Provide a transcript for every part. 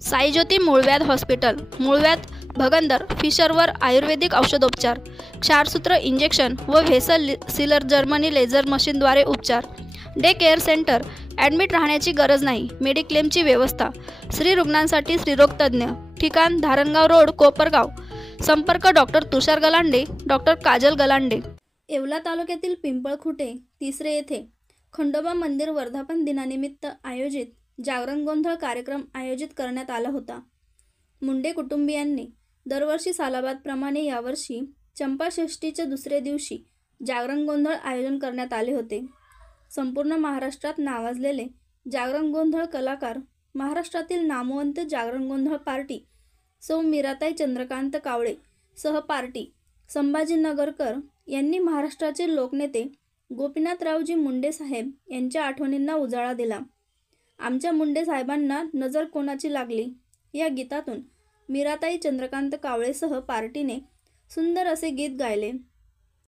साईज्योती मूळव्याध हॉस्पिटल, मूळव्याध, भगंदर, फिशरवर आयुर्वेदिक औषधोपचार, क्षारसूत्र इंजेक्शन व व्हेसल सीलर जर्मनी लेझर मशीनद्वारे उपचार. डे केअर सेंटर, ॲडमिट राहण्याची गरज नाही. मेडिक्लेमची व्यवस्था. स्त्री रुग्णांसाठी स्त्रीरोग तज्ज्ञ. ठिकाण धारणगाव रोड, कोपरगाव. संपर्क डॉक्टर तुषार गलांडे, डॉक्टर काजल गलांडे. येवला तालुक्यातील पिंपळखुटे तिसरे येथे खंडोबा मंदिर वर्धापन दिनानिमित्त आयोजित जागरण गोंधळ कार्यक्रम आयोजित करण्यात आला होता. मुंडे कुटुंबियांनी दरवर्षी सालाबादप्रमाणे यावर्षी चंपाषष्ठीच्या दुसऱ्या दिवशी जागरण गोंधळ आयोजन करण्यात आले होते. संपूर्ण महाराष्ट्रात नावाजलेले जागरण गोंधळ कलाकार, महाराष्ट्रातील नामवंत जागरण गोंधळ पार्टी सौ मीराताई चंद्रकांत कावळे सह पार्टी संभाजी नगरकर यांनी महाराष्ट्राचे लोकनेते गोपीनाथरावजी मुंडे साहेब यांच्या आठवणींना उजाळा दिला. आमच्या मुंडे साहेबांना नजर कोणाची लागली या गीतातून मीराताई चंद्रकांत कावळेसह पार्टीने सुंदर असे गीत गायले.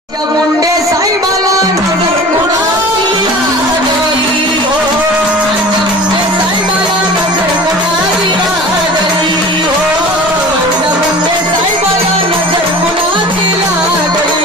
मुंडे साहेबाला नजर कोणाची लागली हो, मुंडे साहेबाला नजर कोणाची लागली हो, मुंडे साहेबाला नजर कोणाची लागली.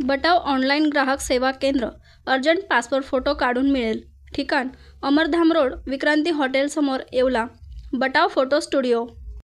बटाव ऑनलाईन ग्राहक सेवा केंद्र. अर्जंट पासपोर्ट फोटो काढून मिळेल. ठिकाण अमरधाम रोड, विक्रांती हॉटेल समोर, येवला. बटाव photo studio.